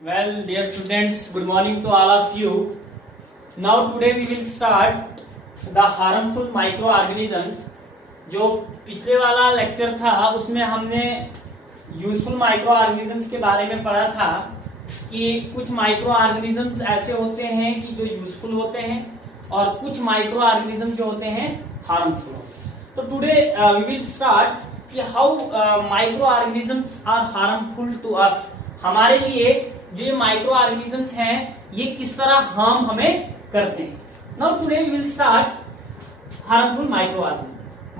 Well, dear students, good morning to all of you. Now today we will start the harmful microorganisms. जो पिछले वाला lecture था उसमें हमने यूजफुल माइक्रो ऑर्गेनिजम्स के बारे में पढ़ा था कि कुछ माइक्रो ऑर्गेनिजम्स ऐसे होते हैं कि जो यूजफुल होते हैं और कुछ माइक्रो ऑर्गेनिजम्स जो होते हैं हार्मफुल होते हैं. तो टुडे वी विल स्टार्ट कि how microorganisms are harmful to us. हमारे लिए जो ये माइक्रो ऑर्गेनिजम्स हैं ये किस तरह हार्म हमें करते हैं. Now today we will start harmful microorganisms.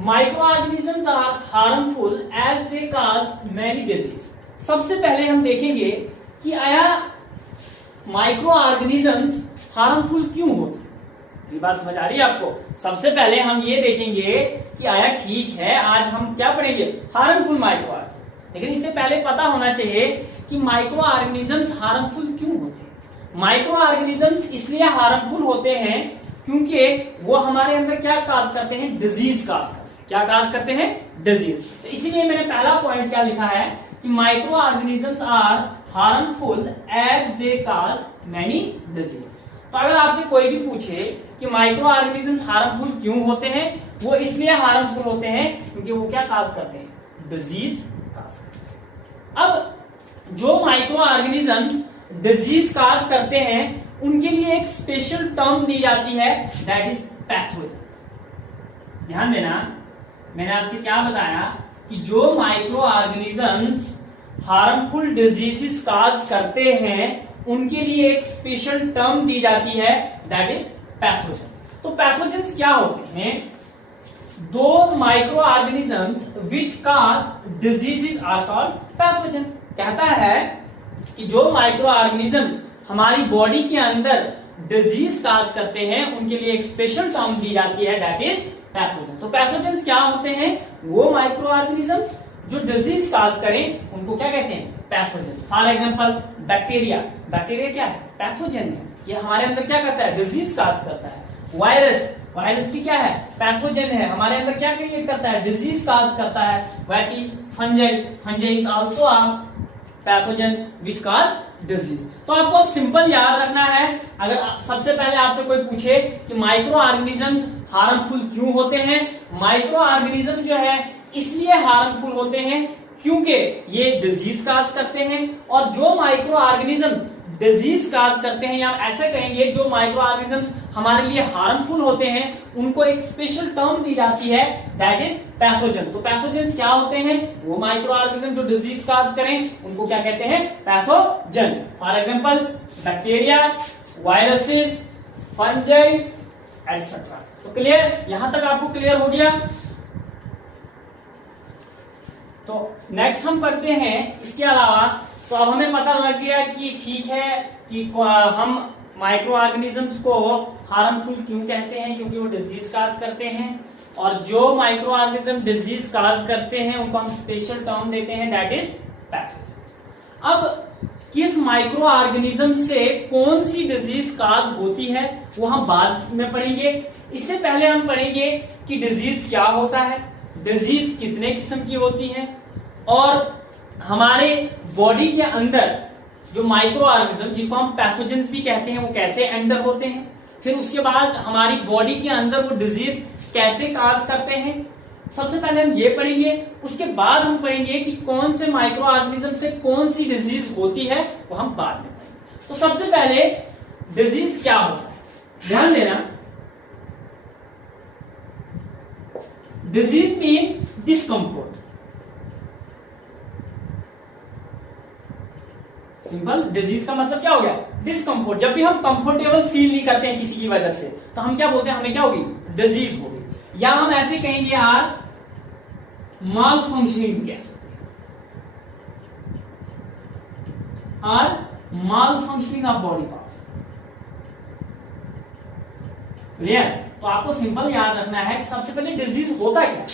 Microorganisms are harmful as they cause many disease. सबसे पहले हम देखेंगे कि आया माइक्रो ऑर्गेनिजम्स हार्मफुल क्यों होते हैं. ये बात समझ आ रही है आपको. सबसे पहले हम ये देखेंगे कि आया ठीक है आज हम क्या पढ़ेंगे हार्मफुल माइक्रो ऑर्गेनिज्म. लेकिन इससे पहले पता होना चाहिए कि माइक्रो ऑर्गेनिजम्स हार्मफुल क्यों होते हैं. माइक्रो ऑर्गेनिजम्स इसलिए हार्मफुल होते हैं क्योंकि वो हमारे अंदर क्या काज करते हैं, डिजीज काज करते हैं. क्या काज करते हैं, डिजीज. तो इसीलिए मैंने पहला पॉइंट क्या लिखा है कि microorganisms are harmful as they cause many disease. तो अगर आपसे कोई भी पूछे कि माइक्रो ऑर्गेनिजम्स हार्मफुल क्यों होते हैं, वो इसलिए हार्मफुल होते हैं क्योंकि वो क्या काज करते हैं, डिजीज काज करते हैं. अब जो माइक्रो ऑर्गेनिजम्स डिजीज काज करते हैं उनके लिए एक स्पेशल टर्म दी जाती है, दैट इज पैथोजन. ध्यान देना, मैंने आपसे क्या बताया कि जो माइक्रो ऑर्गेनिजम्स हार्मफुल डिजीजेस काज करते हैं उनके लिए एक स्पेशल टर्म दी जाती है, दैट इज पैथोजन. तो पैथोजन्स क्या होते हैं, दो microorganisms which cause diseases are called pathogens. कहता है कि जो माइक्रो ऑर्गेनिजम्स हमारी बॉडी के अंदर डिजीज काज करते हैं उनके लिए एक स्पेशल टर्म दी जाती है, दैट इज पैथोजन. तो पैथोजन्स क्या होते हैं, वो माइक्रो ऑर्गेनिजम्स जो डिजीज काज करें उनको क्या कहते हैं, pathogen. For example bacteria. Bacteria क्या है, पैथोजन है. ये हमारे अंदर क्या करता है, डिजीज काज करता है. वायरस, वायरस भी क्या है, पैथोजन है, हमारे अंदर क्या क्रिएट करता है, डिजीज काज करता है. वैसी fungi, fungi is also a pathogen which cause disease. तो आपको अब सिंपल याद रखना है. अगर सबसे पहले आपसे कोई पूछे कि माइक्रो ऑर्गेनिजम्स हार्मफुल क्यों होते हैं, माइक्रो ऑर्गेनिज्म जो है इसलिए हार्मफुल होते हैं क्योंकि ये डिजीज काज करते हैं. और जो माइक्रो ऑर्गेनिज्म डिजीज काज करते हैं, या ऐसे कहेंगे जो माइक्रो ऑर्गेनिजम्स हमारे लिए हार्मफुल होते हैं उनको एक स्पेशल टर्म दी जाती है, दैट इज पैथोजन. तो पैथोजन क्या होते हैं, वो माइक्रो ऑर्गेनिज्म जो डिजीज काज करें उनको क्या कहते हैं, pathogen. For example bacteria, viruses, fungi etcetera. तो क्लियर, यहां तक आपको क्लियर हो गया. तो नेक्स्ट हम पढ़ते हैं इसके अलावा. तो अब हमें पता लग गया कि ठीक है कि हम माइक्रो ऑर्गेनिजम्स को हार्मफुल क्यों कहते हैं, क्योंकि वो डिजीज काज करते हैं. और जो माइक्रो ऑर्गेनिज्म डिजीज काज करते हैं उनको हम स्पेशल टर्म देते हैं, दैट इज पैथोजन. अब किस माइक्रो ऑर्गेनिज्म से कौन सी डिजीज काज होती है वो हम बाद में पढ़ेंगे. इससे पहले हम पढ़ेंगे कि डिजीज क्या होता है, डिजीज कितने किस्म की होती है, और हमारे बॉडी के अंदर जो माइक्रो ऑर्गेनिज्म जिनको हम पैथोजेंस भी कहते हैं वो कैसे एंटर होते हैं. फिर उसके बाद हमारी बॉडी के अंदर वो डिजीज कैसे काज करते हैं. सबसे पहले हम ये पढ़ेंगे, उसके बाद हम पढ़ेंगे कि कौन से माइक्रो ऑर्गेनिज्म से कौन सी डिजीज होती है वो हम बाद में पढ़ेंगे. तो सबसे पहले डिजीज क्या होता है, ध्यान देना. Disease mean discomfort. Simple, disease का मतलब क्या हो गया, डिस्कम्फर्ट. जब भी हम कंफर्टेबल फील नहीं करते हैं किसी की वजह से तो हम क्या बोलते हैं, हमें क्या होगी, डिजीज होगी. या हम ऐसे कहेंगे यार माल फंक्शनिंग कह सकते हैं, और malfunctioning of body parts. Clear. तो आपको सिंपल याद रखना है कि सबसे पहले डिजीज होता क्या है.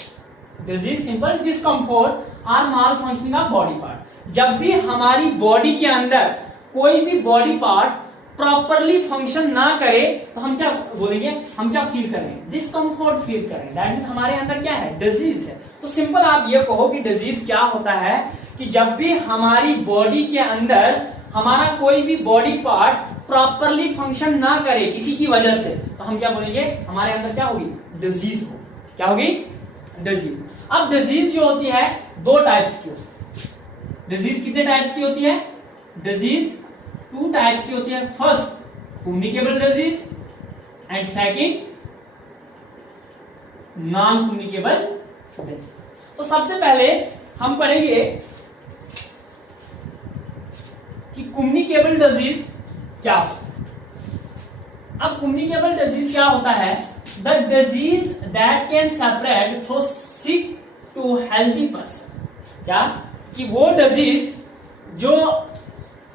डिजीज सिंपल डिस्कम्फर्ट और malfunctioning of body part. जब भी हमारी बॉडी के अंदर कोई भी बॉडी पार्ट प्रॉपरली फंक्शन ना करे तो हम क्या बोलेंगे, हम क्या फील करें, डिस्कम्फर्ट फील करें. दैट मीन्स हमारे अंदर क्या है, डिजीज है. तो सिंपल आप ये कहो कि डिजीज क्या होता है कि जब भी हमारी बॉडी के अंदर हमारा कोई भी बॉडी पार्ट प्रॉपरली फंक्शन ना करे किसी की वजह से, तो हम क्या बोलेंगे, हमारे अंदर क्या होगी, डिजीज हो। क्या होगी, डिजीज। अब डिजीज जो होती है दो टाइप्स की होती है। डिजीज कितने टाइप्स की होती है, डिजीज 2 टाइप्स की होती है। First communicable disease and second non communicable disease. तो सबसे पहले हम पढ़ेंगे कि कम्युनिकेबल डिजीज क्या होता है। अब कम्युनिकेबल डिजीज क्या होता है, the disease that can separate through sick to healthy person. क्या, कि वो डिजीज जो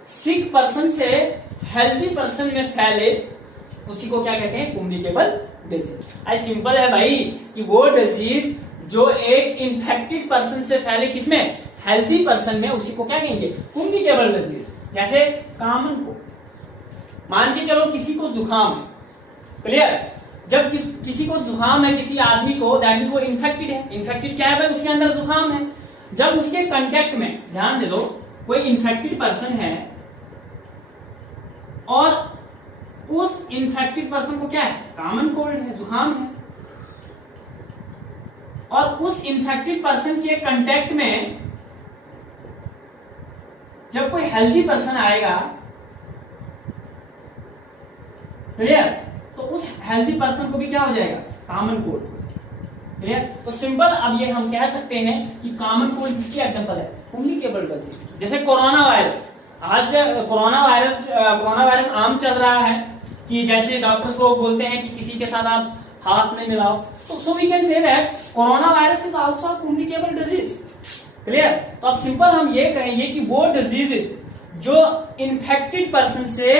सिक पर्सन से हेल्दी पर्सन में फैले उसी को क्या कहते हैं, कम्युनिकेबल डिजीज। आज सिंपल है भाई कि वो डिजीज जो एक इन्फेक्टेड पर्सन से फैले किसमें, हेल्दी पर्सन में, उसी को क्या कहेंगे, कम्युनिकेबल डिजीज। जैसे कॉमन को मान के चलो किसी को जुकाम है, क्लियर, जब किसी को जुकाम है किसी आदमी को, दैट मीन वो इन्फेक्टेड है। इन्फेक्टेड क्या है भाई, उसके अंदर जुकाम है। जब उसके कांटेक्ट में, ध्यान दे दो, कोई इन्फेक्टेड पर्सन है और उस इन्फेक्टेड पर्सन को क्या है, कॉमन कोल्ड है, जुकाम है, और उस इन्फेक्टेड पर्सन के कांटेक्ट में जब कोई हेल्दी पर्सन आएगा, क्लियर, तो उस हेल्दी पर्सन को भी क्या हो जाएगा, कॉमन कोल्ड। क्लियर, तो सिंपल अब ये हम कह सकते हैं कि कॉमन कोल्ड किसकी एग्जांपल है, कम्युनिकेबल डिजीज। जैसे कोरोना वायरस, आज कोरोना वायरस आम चल रहा है कि जैसे डॉक्टर्स लोग बोलते हैं कि किसी के साथ आप हाथ नहीं मिलाओ, तो so we can say that corona virus is also a communicable disease. Clear, तो अब सिंपल हम ये कहेंगे कि वो डिजीजेस जो इन्फेक्टेड पर्सन से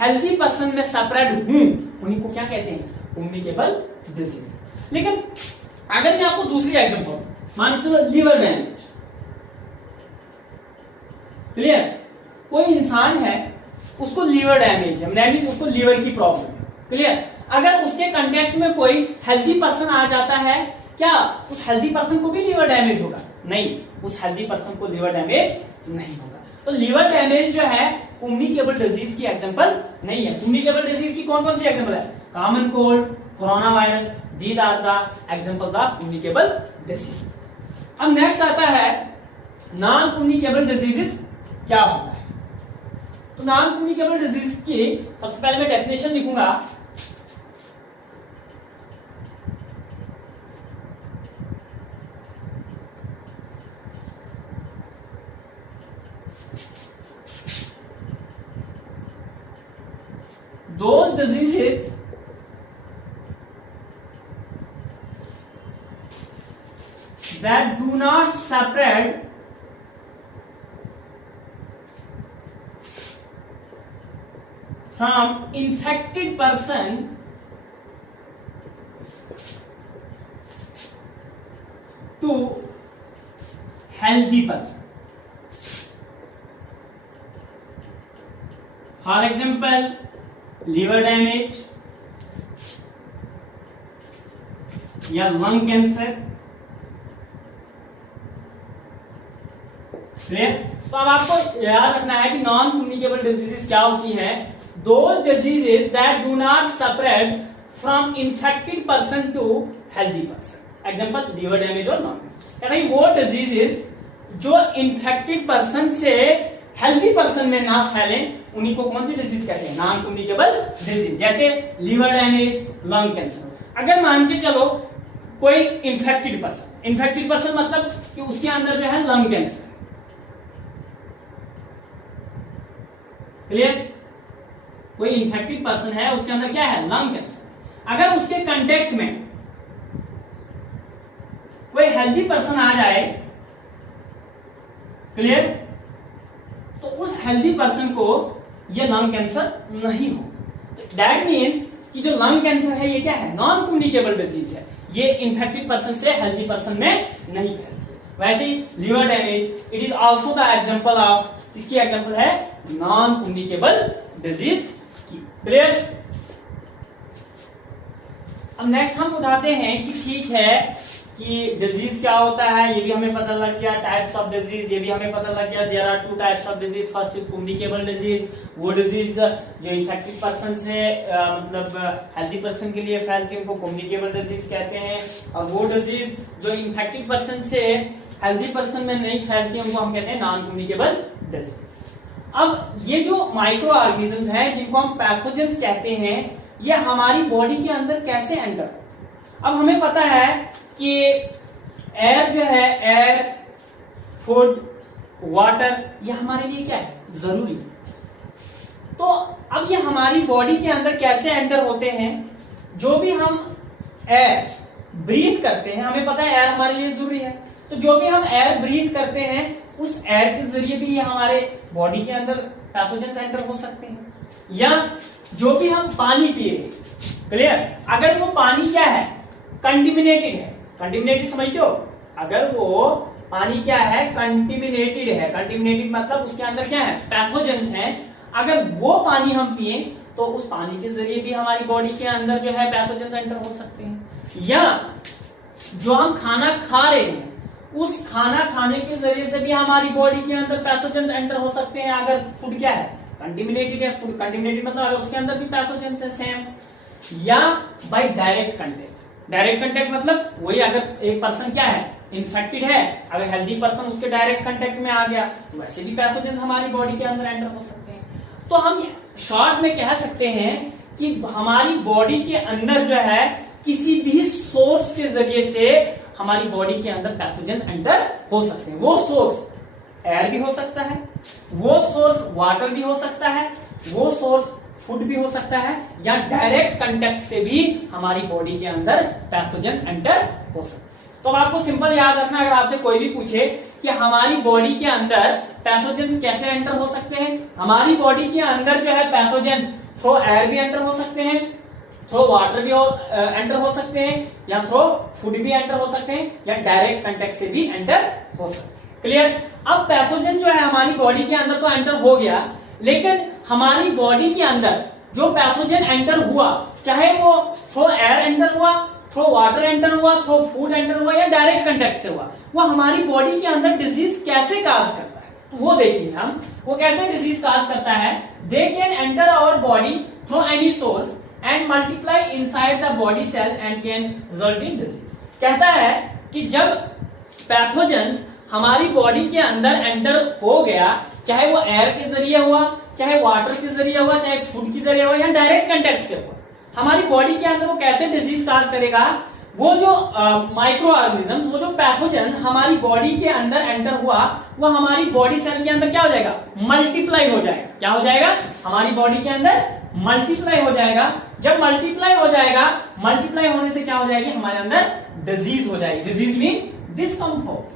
हेल्दी पर्सन में सेपरेट हूं उन्हीं को क्या कहते हैं, कम्युनिकेबल डिजीज। लेकिन अगर मैं आपको दूसरी एग्जांपल, मान के चलो लीवर डैमेज, क्लियर, कोई इंसान है उसको लीवर डैमेज है, यानी उसको लीवर की प्रॉब्लम है, क्लियर, अगर उसके कांटेक्ट में कोई हेल्दी पर्सन आ जाता है, क्या उस हेल्दी पर्सन को भी लीवर डैमेज होगा, नहीं, उस हेल्दी पर्सन को लीवर डैमेज नहीं होगा। तो लीवर डैमेज जो है कम्युनिकेबल डिजीज की एग्जांपल नहीं है। कम्युनिकेबल डिजीज की कौन कौन सी एग्जांपल है, common cold, corona virus, these are the examples of communicable disease. अब नेक्स्ट आता है नॉन कम्युनिकेबल डिजीजेस क्या होता है। तो नॉन कम्युनिकेबल डिजीज की सबसे पहले मैं डेफिनेशन लिखूंगा। Those diseases that do not separate from infected person to healthy person. For example, liver damage या लंग कैंसर। क्लियर, तो अब आपको याद रखना है कि नॉन कम्युनिकेबल डिजीजेस क्या होती है, those diseases that do not separate from infected person to healthy person. Example liver damage और लंग कैंसर, यानी वो डिजीजेस जो इन्फेक्टेड पर्सन से हेल्दी पर्सन में ना फैले उन्हीं को कौन सी डिजीज कहते हैं, नॉन कम्युनिकेबल डिजीज। जैसे लिवर डैमेज, लंग कैंसर। अगर मान के चलो कोई इन्फेक्टेड पर्सन मतलब कि उसके अंदर जो है लंग कैंसर, क्लियर, कोई इन्फेक्टेड पर्सन है उसके अंदर क्या है, लंग कैंसर। अगर उसके कांटेक्ट में कोई हेल्दी पर्सन आ जाए, क्लियर, तो उस हेल्दी पर्सन को ये लंग कैंसर नहीं हो। दैट मीन्स कि जो लंग कैंसर है ये क्या है, नॉन कम्युनिकेबल डिजीज है, ये इन्फेक्टेड पर्सन से हेल्दी पर्सन में नहीं फैलती है। वैसे ही liver damage, it is also the example of, इसकी एग्जांपल है नॉन कम्युनिकेबल डिजीज की। क्लियर, अब नेक्स्ट हम उठाते हैं कि ठीक है कि डिजीज क्या होता है ये भी हमें पता लग गया, टाइप्स ऑफ डिजीज ये भी हमें पता लग गया। There are 2 types of disease, first is communicable disease, वो डिजीज जो इन्फेक्टेड पर्सन से मतलब हेल्दी पर्सन के लिए फैलती है उनको कम्युनिकेबल डिजीज कहते हैं, और वो डिजीज जो इन्फेक्टेड पर्सन से हेल्दी पर्सन में नहीं फैलती उनको हम कहते हैं नॉन कम्युनिकेबल डिजीज। अब ये जो माइक्रो ऑर्गेनिजम्स हैं जिनको हम पैथोजेंस कहते हैं, ये हमारी बॉडी के अंदर कैसे एंटर। अब हमें पता है कि एयर जो है, एयर, फूड, वाटर, ये हमारे लिए क्या है, जरूरी। तो अब ये हमारी बॉडी के अंदर कैसे एंटर होते हैं। जो भी हम एयर ब्रीथ करते हैं, हमें पता है एयर हमारे लिए जरूरी है, तो जो भी हम एयर ब्रीथ करते हैं उस एयर के जरिए भी ये हमारे बॉडी के अंदर पैथोजेंस एंटर हो सकते हैं। या जो भी हम पानी पी रहे हैं, क्लियर, अगर वो पानी क्या है, कंटिमिनेटेड है, कंटिमिनेटेड समझते हो, अगर वो पानी क्या है, कंटिमिनेटेड है, कंटिमिनेटेड मतलब उसके अंदर क्या है, पैथोजेंस हैं, अगर वो पानी हम पिए तो उस पानी के जरिए भी हमारी बॉडी के अंदर जो है पैथोजेंस एंटर हो सकते हैं। या जो हम खाना खा रहे हैं उस खाना खाने के जरिए से भी हमारी बॉडी के अंदर पैथोजेंस एंटर हो सकते हैं, अगर फूड क्या है, कंटिमिनेटेड है, फूड कंटिमिनेटेड मतलब अगर उसके अंदर भी पैथोजेंस है सेम। या by direct contact, direct contact मतलब वही, अगर एक पर्सन क्या है, इन्फेक्टेड है, अगर हेल्दी पर्सन उसके डायरेक्ट कंटेक्ट में आ गया तो वैसे भी पैथोजेंस हमारी बॉडी के अंदर एंटर हो सकते हैं। तो हम शॉर्ट में कह सकते हैं कि हमारी बॉडी के अंदर जो है किसी भी सोर्स के जरिए से हमारी बॉडी के अंदर पैथोजेंस एंटर हो सकते हैं। वो सोर्स एयर भी हो सकता है, वो सोर्स वाटर भी हो सकता है, वो सोर्स फूड भी हो सकता है, या डायरेक्ट कांटेक्ट से भी हमारी बॉडी के अंदर पैथोजेंस एंटर हो सकते हैं। तो आपको सिंपल याद रखना, अगर आपसे कोई भी पूछे कि हमारी बॉडी के अंदर पैथोजेंस कैसे एंटर हो सकते हैं, हमारी बॉडी के अंदर जो है पैथोजेंस थ्रू एयर भी एंटर हो सकते हैं, थ्रू वाटर भी एंटर हो सकते हैं, या थ्रू फूड भी एंटर हो सकते हैं, या डायरेक्ट कांटेक्ट से भी एंटर हो सकते हैं। क्लियर। अब पैथोजन जो है हमारी बॉडी के अंदर तो एंटर हो गया, लेकिन हमारी बॉडी के अंदर जो पैथोजन एंटर हुआ, चाहे वो थ्रू एयर एंटर हुआ, थ्रू वाटर एंटर हुआ, थ्रू फूड एंटर हुआ, या डायरेक्ट कांटेक्ट से हुआ, वो हमारी बॉडी के अंदर डिजीज कैसे काज करता है, तो वो देखेंगे हम। वो कैसे डिजीज काज करता है। They can enter our body through any source and multiply inside the body cell and can result in disease. कहता है कि जब पैथोजेंस हमारी बॉडी के अंदर एंटर हो गया, चाहे वो एयर के जरिए हुआ, चाहे वाटर के जरिए हुआ, चाहे फूड के जरिए हुआ, या डायरेक्ट कांटेक्ट से हुआ, हमारी बॉडी के अंदर वो कैसे डिजीज काज करेगा। वो जो माइक्रो ऑर्गेनिज्म, वो जो पैथोजन हमारी बॉडी के अंदर एंटर हुआ, वो हमारी बॉडी सेल के अंदर क्या हो जाएगा, मल्टीप्लाई हो जाएगा। क्या हो जाएगा, हमारी बॉडी के अंदर मल्टीप्लाई हो जाएगा। जब मल्टीप्लाई हो जाएगा, मल्टीप्लाई होने से क्या हो जाएगी, हमारे अंदर डिजीज हो जाएगी। Disease mean discomfort.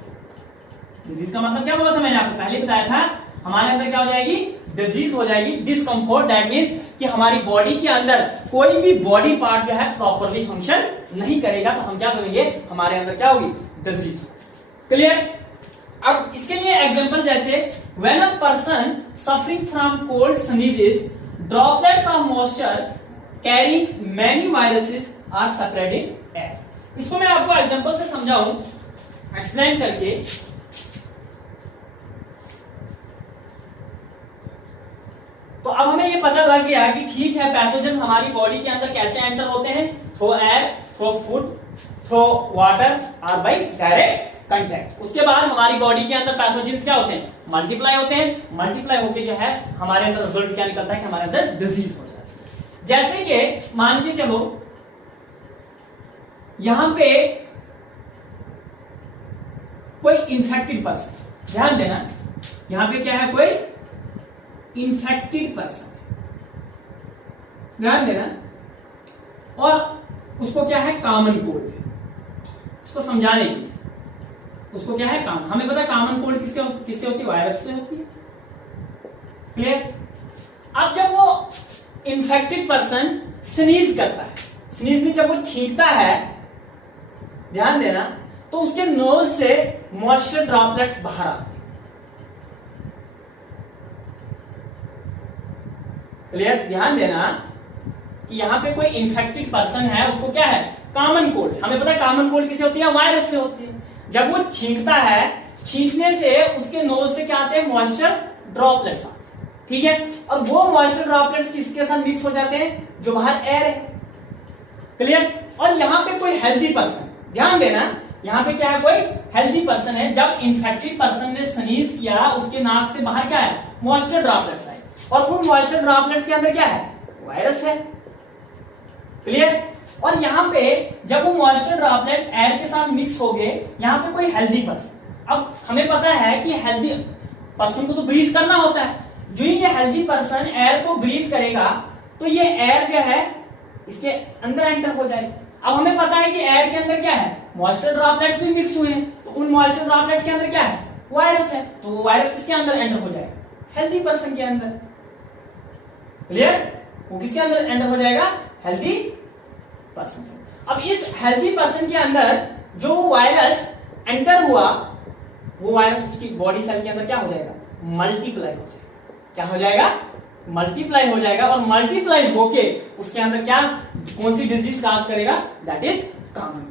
डिजीज का मतलब क्या बोला था मैंने आपको पहले बताया था, हमारे अंदर क्या हो जाएगी, डिजीज हो जाएगी, डिस्कम्फर्ट। दैट मीन्स कि हमारी बॉडी के अंदर कोई भी बॉडी पार्ट जो है प्रॉपरली फंक्शन नहीं करेगा, तो हम क्या करेंगे, हमारे अंदर क्या होगी, डिजीज। क्लियर। अब इसके लिए एग्जांपल जैसे when a person suffering from cold sneezes, droplets of moisture carrying many viruses are spread in air. इसको मैं आपको एग्जांपल से समझाऊं, एक्सप्लेन करके। तो अब हमें ये पता लग गया कि ठीक है, पैथोजन हमारी बॉडी के अंदर कैसे एंटर होते हैं, through air, through food, through water, और बाय डायरेक्ट कांटेक्ट। उसके बाद हमारी बॉडी के अंदर पैथोजेंस क्या होते हैं, मल्टीप्लाई होते हैं। मल्टीप्लाई होके जो है हमारे अंदर रिजल्ट क्या निकलता है कि हमारे अंदर डिजीज हो जाता है। जैसे कि मान के चलो यहां पे कोई इंफेक्टेड पर्सन, ध्यान देना, यहां पे क्या है, कोई इंफेक्टेड पर्सन, ध्यान देना, और उसको क्या है, कॉमन कोल्ड है। उसको समझाने के लिए उसको क्या है, कॉमन, हमें पता है कॉमन कोल्ड किससे होती है, वायरस से होती है। क्लियर। अब जब वो इंफेक्टेड पर्सन स्नीज करता है, स्नीज में जब वो छींकता है, ध्यान देना, तो उसके नोज से मॉइस्चर ड्रॉपलेट्स बाहर आते हैं। क्लियर। ध्यान देना कि यहां पे कोई इंफेक्टेड पर्सन है, उसको क्या है, कॉमन कोल्ड, हमें पता है कॉमन कोल्ड किसे होती है, वायरस से होती है। जब वो छींकता है, छींकने से उसके नोज से क्या आते हैं, मॉइस्चर ड्रॉपलेट्स, ठीक है, और वो मॉइस्चर ड्रॉपलेट्स किसके साथ मिक्स हो जाते हैं, जो बाहर एयर है, क्लियर। और यहाँ पे कोई हेल्दी पर्सन, ध्यान देना, यहाँ पे क्या है, कोई हेल्दी पर्सन है, जब इन्फेक्टेड पर्सन ने स्नीज किया, उसके नाक से बाहर क्या है, मॉइस्चर ड्रॉपलेट्स आए, और उन मॉइस्चर ड्रॉपलेट्स के अंदर क्या है, वायरस है, क्लियर। और यहाँ पे जब वो मॉइस्चर ड्रॉपलेट्स एयर के साथ मिक्स हो गए, यहाँ पे कोई हेल्दी पर्सन, अब हमें पता है कि हेल्दी पर्सन को तो ब्रीथ करना होता है, जो ये हेल्दी पर्सन एयर को ब्रीथ करेगा तो ये एयर जो है इसके अंदर एंटर हो जाएगी। अब हमें पता है कि एयर के अंदर क्या है, मॉइस्चर ड्रॉपलेट्स भी मिक्स हुए हैं, तो उन मॉइस्चर ड्रॉपलेट्स के अंदर क्या है, वायरस है, तो वो वायरस किसके अंदर एंटर हो जाएगा, हेल्दी पर्सन के अंदर, क्लियर। वो किसके अंदर एंटर हो जाएगा, हेल्दी पर्सन। अब इस हेल्दी पर्सन के अंदर जो वायरस एंटर हुआ, वो वायरस उसकी बॉडी सेल के अंदर क्या हो जाएगा, मल्टीप्लाई हो जाएगा, क्या हो जाएगा, मल्टीप्लाई हो जाएगा, और मल्टीप्लाई होके उसके अंदर क्या, कौन सी डिजीज काज करेगा, दैट इज कॉमन।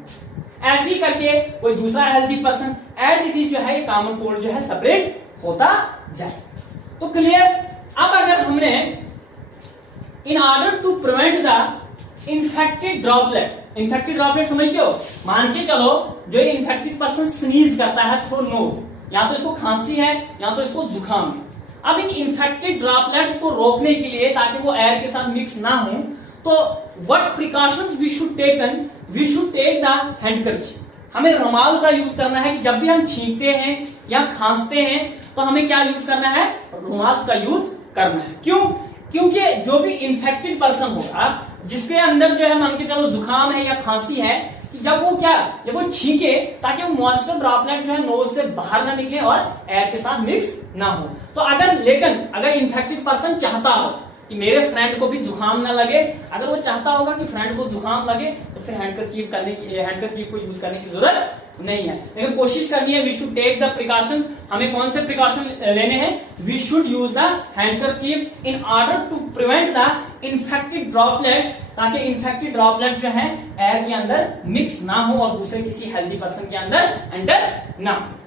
ऐसे ही करके कोई दूसरा healthy person as it is जो है, कॉमन कोल्ड जो है सेपरेट होता जाए। तो क्लियर। अब अगर हमने in order to prevent the infected droplet समझते हो, मान के चलो जो इन्फेक्टेड पर्सन स्नीज करता है थ्रू नोज, या तो इसको खांसी है या तो इसको जुकाम है। अब इन इन्फेक्टेड ड्रॉपलेट्स को रोकने के लिए, ताकि वो एयर के साथ मिक्स ना हो, तो what precautions we should take the handkerchief. हमें रुमाल का यूज करना है कि जब भी हम छींकते हैं या खांसते हैं तो हमें क्या यूज करना है, रुमाल का यूज करना है। क्यों? क्योंकि जो भी इन्फेक्टेड पर्सन होगा, जिसके अंदर जो है मान के चलो जुकाम है या खांसी है, जब वो छींके, ताकि वो मॉइस्चर ड्रॉपलेट जो है नोज से बाहर ना निकले और एयर के साथ मिक्स ना हो। तो अगर इन्फेक्टेड पर्सन चाहता हो कि मेरे फ्रेंड को भी जुकाम ना लगे, अगर वो चाहता होगा कि फ्रेंड को जुकाम लगे, तो फिर हैंडकरचीफ को यूज करने की जरूरत नहीं है। लेकिन कोशिश करनी है, we should take the precautions. हमें कौन से प्रिकॉशन लेने हैं, we should use the handkerchief in order to prevent the infected droplets, ताकि इन्फेक्टेड ड्रॉपलेट्स जो है एयर के अंदर मिक्स ना हो और दूसरे किसी हेल्दी पर्सन के अंदर एंटर ना हो।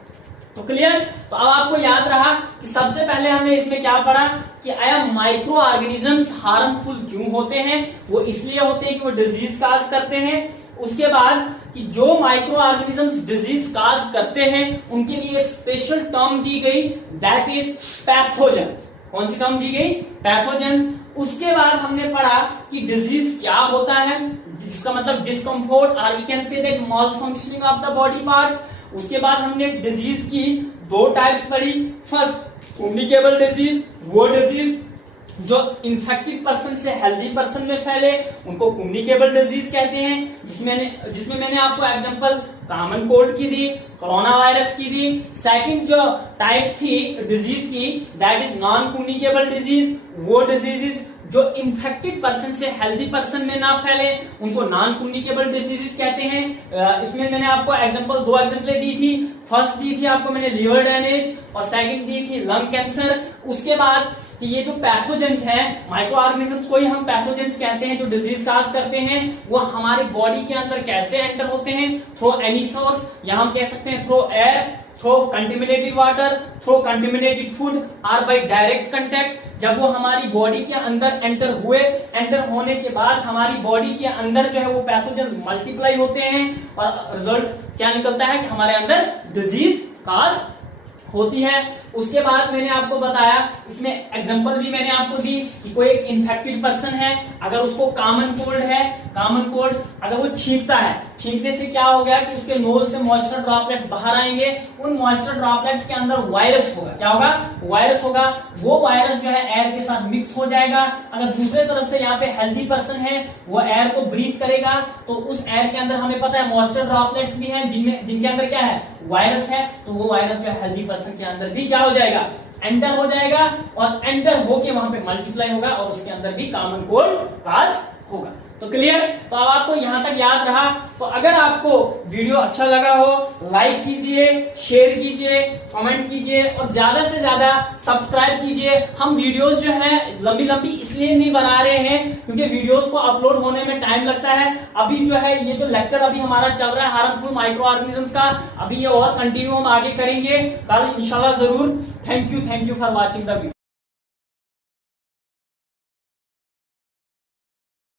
तो क्लियर। तो अब आपको याद रहा कि सबसे पहले हमने इसमें क्या पढ़ा कि आया माइक्रो ऑर्गेनिजम्स हार्मफुल क्यों होते हैं। वो इसलिए होते हैं कि वो डिजीज काज करते हैं। उसके बाद कि जो माइक्रो ऑर्गेनिजम्स डिजीज काज करते हैं उनके लिए एक स्पेशल टर्म दी गई, दैट इज पैथोजेंस। कौन सी टर्म दी गई? पैथोजेंस। उसके बाद हमने पढ़ा कि डिजीज क्या होता है, जिसका मतलब डिस्कम्फोर्ट और we can say that malfunctioning of the body parts. उसके बाद हमने डिजीज की दो टाइप्स पढ़ी। फर्स्ट कम्युनिकेबल डिजीज, वो डिजीज जो इन्फेक्टेड पर्सन से हेल्दी पर्सन में फैले उनको कम्युनिकेबल डिजीज कहते हैं, जिसमें मैंने आपको एग्जांपल कॉमन कोल्ड की दी, कोरोना वायरस की दी। सेकंड जो टाइप थी डिजीज की, that is non communicable disease. वो डिजीजेस जो इन्फेक्टेड पर्सन से हेल्दी पर्सन में ना फैले उनको नॉन कम्युनिकेबल डिजीजेस कहते हैं। इसमें मैंने आपको दो एग्जांपल दी थी। फर्स्ट दी थी आपको मैंने लीवर डैमेज और सेकंड दी थी लंग कैंसर। उसके बाद कि ये जो पैथोजेंस हैं, माइक्रो ऑर्गेनिजम्स को ही हम पैथोजेंस कहते हैं, जो डिजीज काज करते हैं, वो हमारी बॉडी के अंदर कैसे एंटर होते हैं, थ्रू एनी सोर्स, या हम कह सकते हैं through air, through contaminated water, through contaminated food और बाय डायरेक्ट कंटेक्ट। जब वो हमारी बॉडी के अंदर एंटर होने के बाद हमारी बॉडी के अंदर जो है वो पैथोजेंस मल्टीप्लाई होते हैं और रिजल्ट क्या निकलता है कि हमारे अंदर डिजीज काज होती है। उसके बाद मैंने आपको बताया, इसमें एग्जांपल भी मैंने आपको दी कि कोई एक इन्फेक्टेड पर्सन है, अगर उसको कॉमन कोल्ड है, कॉमन कोल्ड अगर वो छींकता है, छींकने से क्या हो गया कि उसके नोज से मॉइस्चर ड्रॉपलेट्स बाहर आएंगे। उन मॉइस्चर ड्रॉपलेट्स के अंदर वायरस होगा। क्या होगा? वायरस होगा। वो वायरस जो है एयर के साथ मिक्स हो जाएगा। अगर दूसरे तरफ से यहाँ पे हेल्दी पर्सन है, वो एयर को ब्रीथ करेगा, तो उस एयर के अंदर हमें पता है मॉइस्चर ड्रॉपलेट्स भी हैं, जिनके अंदर क्या है? वायरस है। तो वो वायरस जो है हेल्दी पर्सन के अंदर भी क्या हो जाएगा? एंटर हो जाएगा और एंटर होके वहां पे मल्टीप्लाई होगा और उसके अंदर भी कॉमन कोल्ड काज होगा। तो क्लियर? तो अब आपको यहां तक याद रहा। तो अगर आपको वीडियो अच्छा लगा हो, लाइक कीजिए, शेयर कीजिए, कमेंट कीजिए और ज्यादा से ज्यादा सब्सक्राइब कीजिए। हम वीडियोस जो है लंबी लंबी इसलिए नहीं बना रहे हैं क्योंकि वीडियोस को अपलोड होने में टाइम लगता है। अभी जो है ये जो लेक्चर अभी हमारा चल रहा है हार्मफुल माइक्रो ऑर्गेनिजम्स का, अभी ये और कंटिन्यू हम आगे करेंगे कल इंशाल्लाह जरूर। Thank you for watching the video.